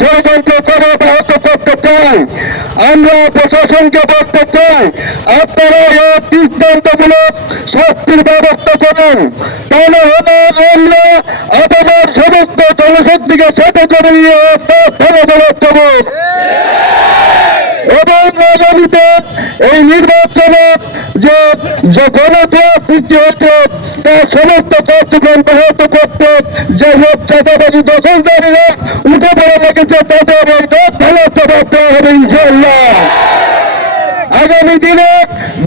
ষড়যন্ত্র করে ব্যাহত করতে চাই। আমরা প্রশাসনকে বলতে চাই আপনারা এই দৃষ্টান্তমূলক শাস্তির ব্যবস্থা করুন। তাহলে হলো আমরা আপনাদের সমস্ত জনশক্তিকে সাথে করে নিয়ে ভালো করব এবং আগামীতে এই নির্বাচনে যে গণতন্ত্র সৃষ্টি হচ্ছে তার সমস্ত কার্যক্রম ব্যাহত করতে যে লোক চাঁদাবাজি দখলদারীরা উঠে পড়ে লেগেছে তাদের ভালো জবাব দেওয়া হবে ইনশাল্লাহ আগামী দিনে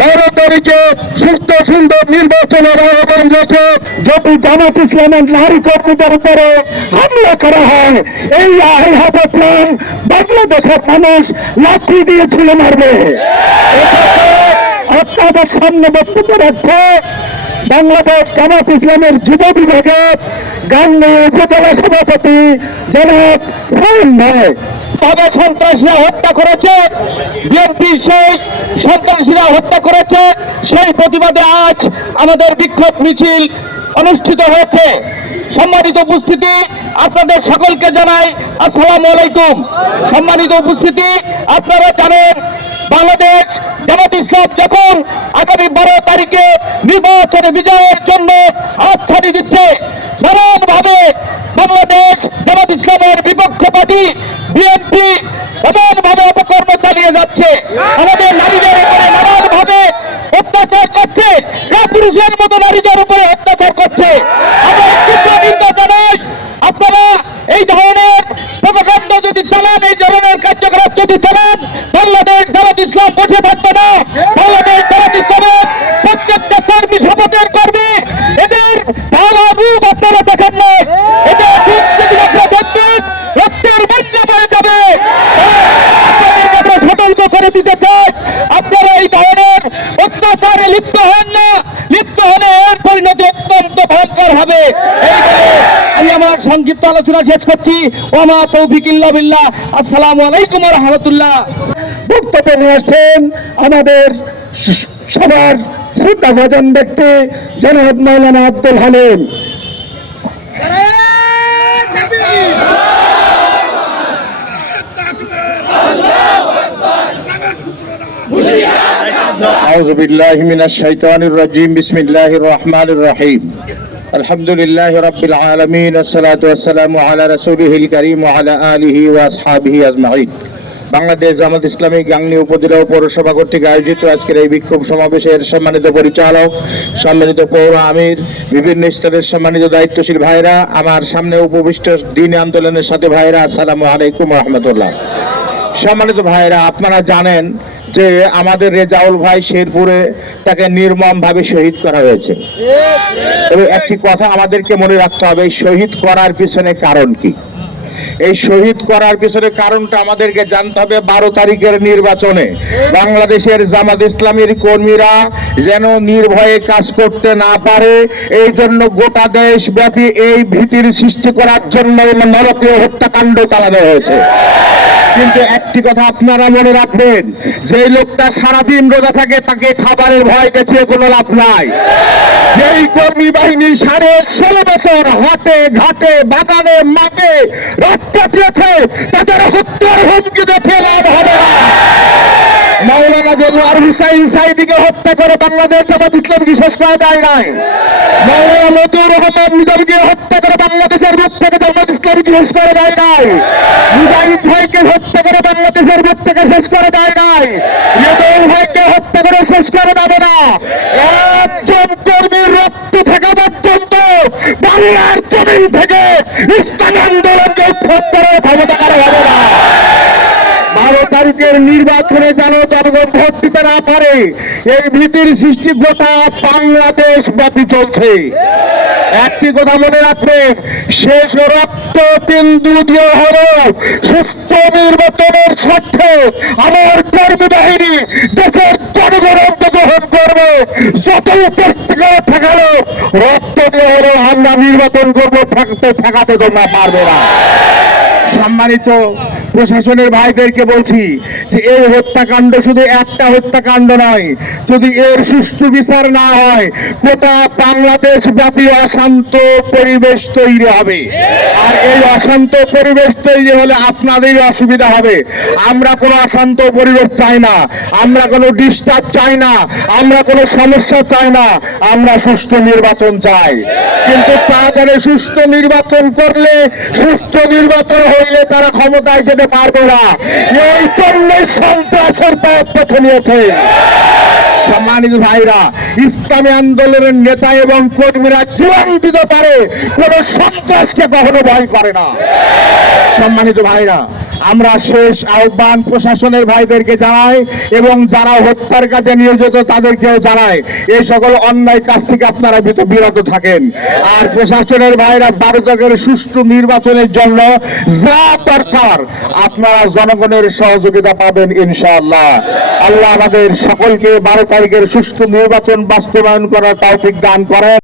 বারো তারিখে সুস্থ, সুন্দর নির্বাচনের আহ্বান রেখে যদি জামাত ইসলামের নারী কর্মীদের উপরে হামলা করা হয়, এই আহ্লাদ প্রাণ বাংলাদেশের মানুষ লাঠি দিয়ে ছুলে মারবে। আপনাদের সামনে বক্তব্য রাখছে বাংলাদেশ জামাত ইসলামের যুব বিভাগের গান্ধী উপজেলা সভাপতি জনাব সাইন তাদের সন্ত্রাসীরা হত্যা করেছে বিএনপি শেষ সন্ত্রাসীরা হত্যা করেছে। সেই প্রতিবাদে আজ আমাদের বিক্ষোভ মিছিল অনুষ্ঠিত হয়েছে। সম্মানিত উপস্থিতি আপনাদের সকলকে জানাই আসসালাম আলাইকুম। সম্মানিত উপস্থিতি আপনারা জানেন, বাংলাদেশ জামাত ইসলাম যখন আগামী বারো তারিখে নির্বাচনে বিজয়ের জন্য হাত ছাড়িয়ে দিচ্ছে নানানভাবে বাংলাদেশ জামাত ইসলামের বিপক্ষ পার্টি বিএনপি এমনভাবে অপকর্ম চালিয়ে যাচ্ছে আমাদের নারীদের উপরে নানানভাবে অত্যাচার করছে পুরুষের মতো নারীদের উপরে অত্যাচার করছে। আপনারা এই ধরনের প্রকাণ্ড যদি চালান, এই ধরনের কার্যকলাপ যদি চালান, বাংলাদেশ ভারত ইসলাম বসে থাকবে না বাংলাদেশ জামাত ইসলামের প্রত্যেকটা কর্মী শপথের কর্মী এদের ভালো রূপ আপনারা দেখেন না এদের রূপ যদি আপনারা দেখবেন রক্তের বন্যা হয়ে যাবে আপনাদের কাছে সতর্ক করে দিতে চাই আপনারা এই ধরনের অত্যাচারে লিপ্ত হন না লিপ্ত হলে এর পরিণতি অত্যন্ত ভয়ঙ্কর হবে এই বলে আমি আমার সংক্ষিপ্ত আলোচনা শেষ করছি ওমা তৌফিক ইল্লা বিল্লাহ আসসালামু আলাইকুম ওয়া রাহমাতুল্লাহ বক্তব্য নিয়ে আসছেন আমাদের স- সবার শ্রদ্ধা ভজন ব্যক্তি জনাব মৌলানা আব্দুল হালিম أعوذ بالله من الشيطان الرجيم بسم الله الرحمن الرحيم الحمد لله رب العالمين والصلاة والسلام على رسوله الكريم وعلى آله وأصحابه أجمعين বাংলাদেশ জামাত ইসলামী গাংনী উপজেলা ও পৌরসভা কর্তৃক আয়োজিত আজকের এই বিক্ষোভ সমাবেশের সম্মানিত পরিচালক সম্মানিত পৌর আমির বিভিন্ন স্তরের সম্মানিত দায়িত্বশীল ভাইরা আমার সামনে উপবিষ্ট দিন আন্দোলনের সাথে ভাইরা আসসালামু আলাইকুম রহমতুল্লাহ সম্মানিত ভাইরা আপনারা জানেন যে আমাদের রেজাউল ভাই শেরপুরে তাকে নির্মম ভাবে শহীদ করা হয়েছে। তবে একটি কথা আমাদেরকে মনে রাখতে হবে শহীদ করার পিছনে কারণ কি? এই শহীদ করার পিছনে কারণটা আমাদেরকে জানতে হবে বারো তারিখের নির্বাচনে। বাংলাদেশের জামাত ইসলামীর কর্মীরা যেন নির্ভয়ে কাজ করতে না পারে, এই জন্য গোটা দেশ ব্যাপী এই ভীতির সৃষ্টি করার জন্য নরকীয় হত্যাকাণ্ড চালানো হয়েছে। কিন্তু একটি কথা আপনারা মনে রাখবেন যে লোকটা সারাদিন রোজা থাকে তাকে খাবারের ভয় দেখিয়ে কোনো লাভ নাই। যেই কর্মী বাহিনী সাড়ে ষোলো বছর হাতে ঘাটে, বাগানে, মাঠে রক্ত পেয়েছে তাদের হত্যার হুমকি দেখে লাভ হবে না। হত্যা করে করা করে বাংলাদেশের থেকে করা নাই? মুজাহিদ হত্যা করে শেষ করা করে শেষ করে যাবে না? একজন কর্মীর রক্ত থাকা থেকে ইসলাম আন্দোলনকে উৎখাত করার ক্ষমতা করা হবে না। বারো তারিখের নির্বাচনে যেন জনগণ ভোট দিতে না পারে, এই ভীতির সৃষ্টি গোটা বাংলাদেশ ব্যাপী চলছে। একটি কথা মনে রাখবেন শেষ রক্ত বিন্দু দিয়ে হলো সুস্থ নির্বাচনের স্বার্থে আমার কর্মী বাহিনী দেশের জনগণ অংশগ্রহণ করবে। যত উপস্থিত থাকালো রক্ত দিয়ে হলো আমরা নির্বাচন করব, থাকতে থাকাতে তোমরা পারবে না। সম্মানিত প্রশাসনের ভাইদেরকে বলছি যে এই হত্যাকাণ্ড শুধু একটা হত্যাকাণ্ড নয়। যদি এর সুষ্ঠু বিচার না হয়, গোটা বাংলাদেশ ব্যাপী অশান্ত পরিবেশ তৈরি হবে। আর এই অশান্ত পরিবেশ তৈরি হলে আপনাদেরই অসুবিধা হবে। আমরা কোনো অশান্ত পরিবেশ চাই না। আমরা কোনো ডিস্টার্ব চাই না। আমরা কোনো সমস্যা চাই না। আমরা সুষ্ঠু নির্বাচন চাই। কিন্তু তাড়াতাড়ি সুষ্ঠু নির্বাচন করলে সুষ্ঠু নির্বাচন হইলে তারা ক্ষমতায় যেতে পারবে না। এই জন্যই সন্ত্রাসের পথ বেছে নিয়েছে। সম্মানিত ভাইরা, ইসলামী আন্দোলনের নেতা এবং কর্মীরা জীবন দিতে পারে, কোন সন্ত্রাসকে কখনো ভয় করে না। সম্মানিত ভাইরা, আমরা শেষ আহ্বান প্রশাসনের ভাইদেরকে জানাই এবং যারা হত্যার কাজে নিয়োজিত তাদেরকেও জানাই। এই সকল অন্যায় কাজ থেকে আপনারা বিরত থাকেন। আর প্রশাসনের ভাইরা বারো তারিখের সুষ্ঠু নির্বাচনের জন্য যা দরকার আপনারা জনগণের সহযোগিতা পাবেন ইনশাআল্লাহ। আল্লাহ আমাদের সকলকে বারো তারিখের সুষ্ঠু নির্বাচন বাস্তবায়ন করার তৌফিক দান করেন।